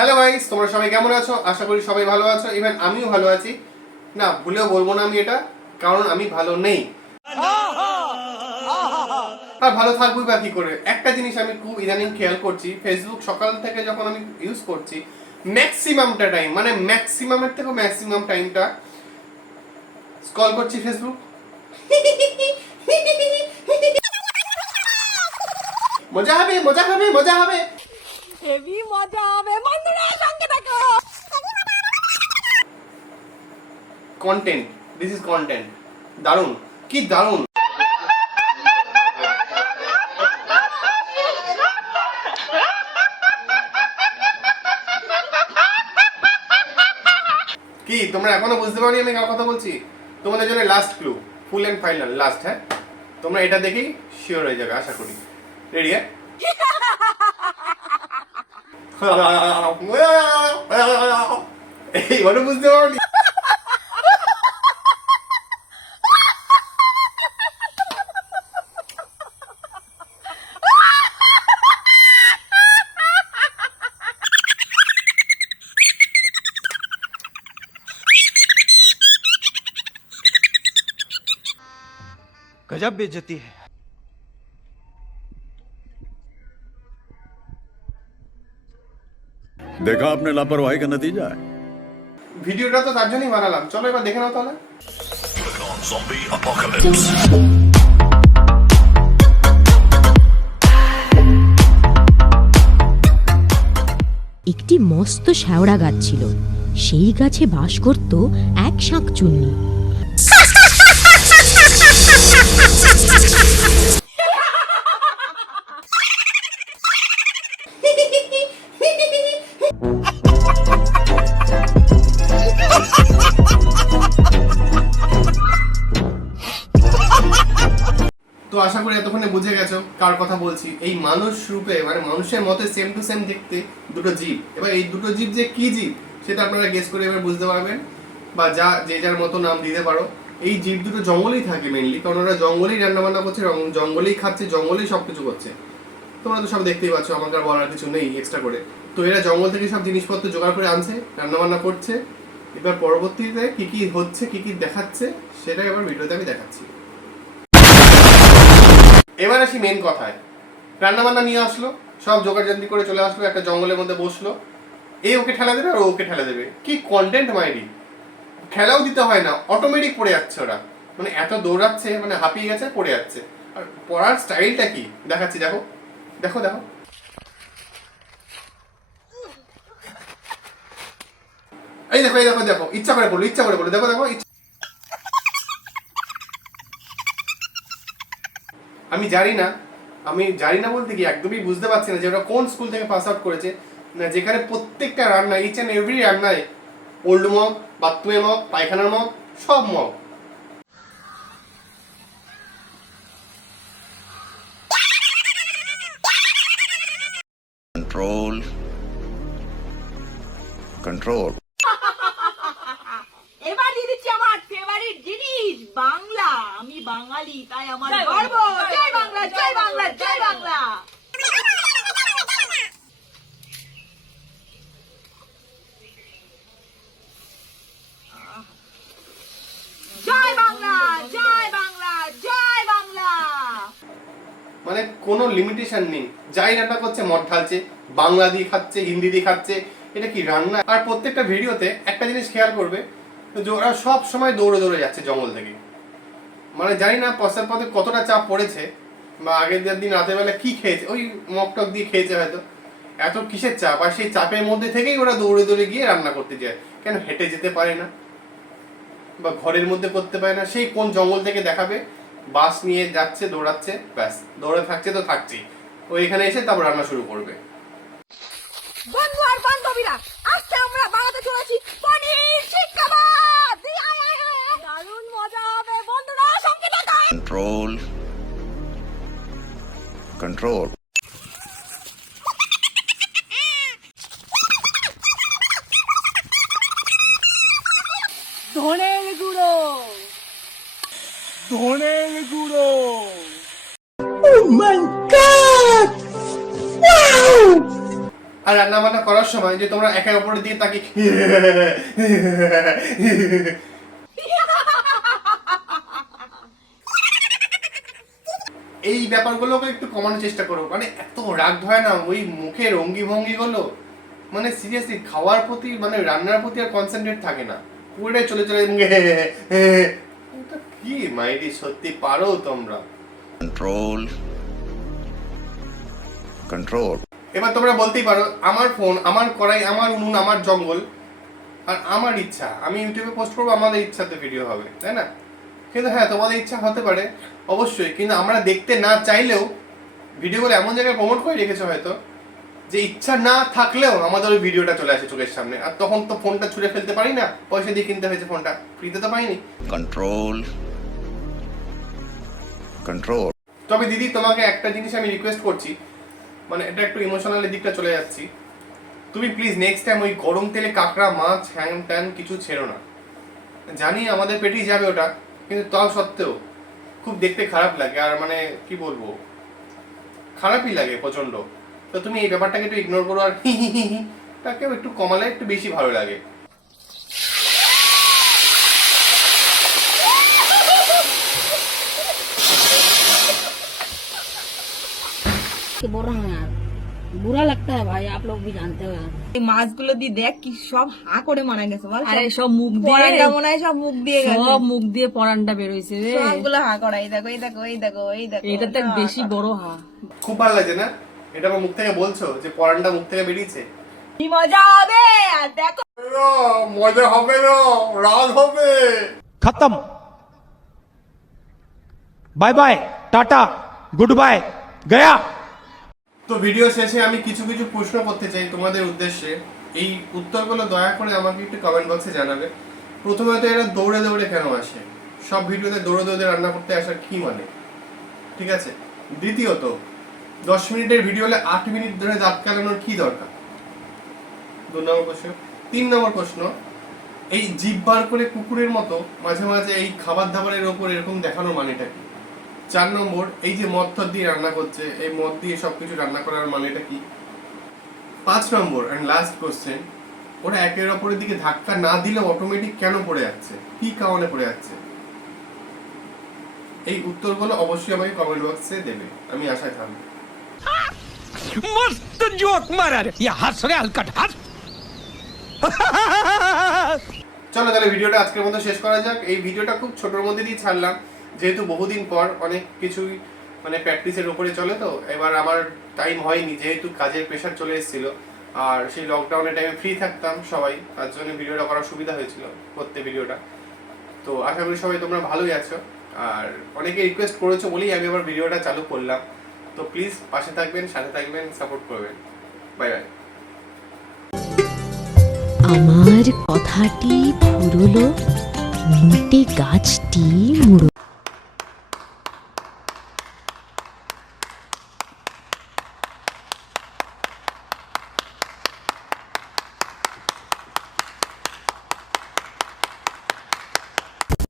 Hello guys, তোমরা সবাই কেমন আছো? আশা করি সবাই ভালো আছো। ইভেন আমিও ভালো আছি। না, ভুলেও বলবো না আমি এটা, কারণ আমি ভালো নেই। আর ভালো থাকবোই বা কি করে? একটা জিনিস আমি খুব ইদানিং খেয়াল করছি, ফেসবুক সকাল থেকে যখন আমি ইউজ করছি, ম্যাক্সিমামটা টাইম, মানে ম্যাক্সিমামের থেকেও ম্যাক্সিমাম টাইমটা স্ক্রল করছি ফেসবুক। মজা হবে, মজা হবে, মজা হবে, হেভি মজা হবে। বন্ধুরা সঙ্গে থাকো। Content, this is content. দারুণ, কি দারুণ। কি তোমরা এখনো বুঝতে পারোনি আমি কার কথা বলছি? তোমাদের জন্য last clue, full and final last. হ্যাঁ, তোমরা এটা দেখেই শিওর হয়ে যাবে আশা করি। রেডি? হ্যাঁ, এইবারও বুঝতে পারোনি? गजब बेइज्जती है। देखा आपने लापरवाही का नतीजा है। ভিডিওটা তো তার জন্যই বানালাম, চলো এবার দেখে নাও তাহলে। একটি মস্ত শেওড়া গাছ ছিল। সেই গাছে বাস করত এক শাঁকচুন্নি। তো আশা করি এতক্ষণে বুঝে গেছো কার কথা বলছি। এই মানুষ রূপে, মানে মানুষের মতো সেম টু সেম দেখতে দুটো জীব। এবার এই দুটো জীব যে কি জীব সেটা আপনারা গেস করে এবার বুঝতে পারবেন, বা যা যে যার মতো নাম দিতে পারো। এই জীব দুটো জঙ্গলেই থাকে মেইনলি, কারণ ওরা জঙ্গলেই রান্নাবান্না করছে, জঙ্গলেই খাচ্ছে, জঙ্গলেই সবকিছু করছে। তোমরা তো সব দেখতেই পাচ্ছ, আমাকে আর বলার কিছু নেই এক্সট্রা করে। তো এরা জঙ্গল থেকে সব জিনিসপত্র জোগাড় করে আনছে, রান্নাবান্না করছে। এবার পরবর্তীতে কি কি হচ্ছে, কি কি দেখাচ্ছে, সেটা এবার ভিডিওতে আমি দেখাচ্ছি। এবার আসি মেন কথায়। রান্না বান্না নিয়ে আসলো, সব জোগাড়জান্তি করে চলে আসলো, একটা জঙ্গলের মধ্যে বসলো। এ ওকে ঠেলা দেবে আর ও ওকে ঠেলা দেবে। কি কন্টেন্ট মাইরি! ঠেলাও দিতে হয় না, অটোমেটিক পড়ে যাচ্ছে ওরা। মানে এত দৌড়াচ্ছে, মানে হাঁপিয়ে গেছে, পড়ে যাচ্ছে। আর পড়ার স্টাইলটা কি দেখাচ্ছি, দেখো দেখো দেখো। এই দেখো, এই দেখো দেখো, ইচ্ছা করে বলো, ইচ্ছা করে বলো, দেখো দেখো। আমি জানি না বলতে কি একদমই বুঝতে পারছি না যে ওরা কোন স্কুল থেকে পাস আউট করেছে, না যেখানে প্রত্যেকটা রান্না, ইচ অ্যান্ড এভরি রান্নায় ওল্ড মগ, বাথরুমে মগ, পায়খানার মগ, সব মগ। Control control. এবার দিয়ে দিচ্ছি আমার ফেভারিট জিনিস, বাংলা। আমি বাঙালি, তাই আমার গর্ব। জয় বাংলা, জয় বাংলা, জয় বাংলা। জয় বাংলা, জয় বাংলা, জয় বাংলা। মানে কোনো লিমিটেশন নেই, যাই রান্না করছে মদ ঢালছে, বাংলা দিয়ে খাচ্ছে, হিন্দি দিয়ে খাচ্ছে। এটা কি রান্না? আর প্রত্যেকটা ভিডিওতে একটা জিনিস খেয়াল করবে যে ওরা সব সময় দৌড়ে দৌড়ে যাচ্ছে জঙ্গল থেকে। মানে জানি না পশ্চাৎ পথে কতটা চাপ পড়েছে, বা আগের দিন রাতের বেলা কি খেয়েছে, ওই মকটক দিয়ে খেয়েছে হয়তো। এত কিসের চাপ? আর সেই চাপের মধ্যে থেকেই ওরা দৌড়ে দৌড়ে গিয়ে রান্না করতে যায়। কেন হেঁটে যেতে পারে না, বা ঘরের মধ্যে করতে পারে না? সেই কোন জঙ্গল থেকে দেখাবে, বাস নিয়ে যাচ্ছে, দৌড়াচ্ছে, ব্যাস দৌড়ে থাকছে তো থাকছেই। ও এখানে এসে তারপর রান্না শুরু করবে। বন্ধু আর বান্ধবীরা, আজকে আমরা বানাতে চলেছি পনির শিক কাবাব। দারুণ মজা হবে। বন্ধুরা সঙ্গে থাকো। Control control. ধনের গুঁড়ো, ধনের গুঁড়ো। Oh my God! Wow! আর রান্না বান্না করার সময় যে তোমরা একে অপরের দিকে তাকিয়ে এই ব্যাপারগুলোকে একটু কমানোর চেষ্টা করো, মানে এত রাগ হয় না ওই মুখের অঙ্গি ভঙ্গি গুলো, মানে সিরিয়াসলি খাওয়ার প্রতি মানে রান্নার প্রতি আর কনসেন্ট্রেট থাকে না, পুরোটাই চলে চলে এটা কি মাইরি, সত্যি পারো তোমরা? Control control. এবার তোমরা বলতেই পারো আমার ফোন, আমার কড়াই, আমার উনুন, আমার জঙ্গল, আর আমার ইচ্ছা, আমি ইউটিউবে পোস্ট করবো, আমাদের ইচ্ছাতে ভিডিও হবে, তাই না? কিন্তু হ্যাঁ, তোমাদের ইচ্ছা হতে পারে অবশ্যই, কিন্তু আমরা দেখতে না চাইলেও ভিডিওগুলো এমন জায়গায় প্রমোট করে রেখেছো হয়তো যে ইচ্ছা না থাকলেও আমাদের ওই ভিডিওটা চলে আসে চোখের সামনে। আর তখন তো ফোনটা ছুঁড়ে ফেলতে পারি না, পয়সা দিয়ে কিনতে হয়েছে ফোনটা, ফ্রিতে তো পাইনি। Control control. তবে দিদি তোমাকে একটা জিনিস আমি রিকোয়েস্ট করছি, মানে এটা একটু ইমোশনাল দিকটা চলে যাচ্ছি, তুমি প্লিজ নেক্সট টাইম ওই গরম তেলে কাঁকড়া, মাছ, হ্যাং ট্যান কিছু ছেড়ো না। জানি আমাদের পেটেই যাবে ওটা, কিন্তু তাও সত্ত্বেও খুব দেখতে খারাপ লাগে, আর মানে কি বলবো, খারাপই লাগে প্রচন্ড। তো তুমি এই ব্যাপারটাকে একটু ইগনোর করো, আর তাকেও একটু কমালে একটু বেশি ভালো লাগে। बोल रहा हूँ यार, बुरा लगता है भाई, आप लोग भी जानते हो यार। এই মাছগুলো দিয়ে দেখ কি সব হা করে মারা গেছে বল। আরে সব মুখ পরানটা দিয়ে, মনে হয় সব মুখ দিয়ে গেছে, সব মুখ দিয়ে পরানটা বেরোইছে রে। সবগুলো হা করা। এই দেখো, এই দেখো, এই দেখো, এই দেখো, এটা তো বেশি বড় হা। খুব ভালো লাগছে না এটা আমার মুখ থেকে বলছো যে পরানটা মুখ থেকে বেরিয়েছে? কি মজা হবে, আর দেখো মজা হবে না, রাগ হবে। खत्म। Bye bye, tata, goodbye, गया। তো ভিডিও শেষে আমি কিছু কিছু প্রশ্ন করতে চাই তোমাদের উদ্দেশ্যে, এই উত্তরগুলো দয়া করে আমাকে একটু কমেন্ট বক্সে জানাবে। প্রথমত, এরা দৌড়ে দৌড়ে কেন আসে? সব ভিডিওতে দৌড়ে দৌড়ে রান্না করতে আসার কি মানে? ঠিক আছে। দ্বিতীয়ত, 10 মিনিটের ভিডিও হলে 8 মিনিট ধরে দাঁত কালানোর কি দরকার? 2 নম্বর প্রশ্ন। 3 নম্বর প্রশ্ন, এই জিভ বার করে কুকুরের মতো মাঝে মাঝে এই খাবার দাবারের ওপর এরকম দেখানোর মানেটা কি? 4 নম্বর, এই যে মদ দিয়ে রান্না করছে, এই মদ দিয়ে সবকিছু রান্না করার মানেটা কি? 5 নম্বর এন্ড লাস্ট কোশ্চেন, ওরা একের অপরের দিকে ধাক্কা না দিলে অটোমেটিক কেন পড়ে যাচ্ছে, কি কারণে পড়ে যাচ্ছে? এই উত্তরগুলো অবশ্যই আমাকে কমেন্ট বক্সে দেবে, আমি আশায় থাকবো। मस्त जोक मारा रे, ये हंस रे हलकट हंस। চলো তাহলে ভিডিওটা আজকের মতো শেষ করা যাক। এই ভিডিওটা খুব ছোটোর মধ্যে দিয়ে ছাড়লাম, যেহেতু বহুদিন পর অনেক কিছুই মানে প্র্যাকটিসের উপরে চলে, তো এবার আমার টাইম হয়নি, যেহেতু কাজের প্রেশার চলে এসেছিল, আর সেই লকডাউনের টাইমে ফ্রি থাকতাম সবাই, তার জন্য ভিডিওটা করার সুবিধা হয়েছিল করতে ভিডিওটা। তো আশা করি সবাই তোমরা ভালোই আছো, আর অনেকে রিকোয়েস্ট করেছো বলেই আমি আবার ভিডিওটা চালু করলাম। তো প্লিজ পাশে থাকবেন, সাথে থাকবেন, সাপোর্ট করবেন। Bye bye. আমার কথাটি ফুরলো, নিতে গাছটি মুড়ো।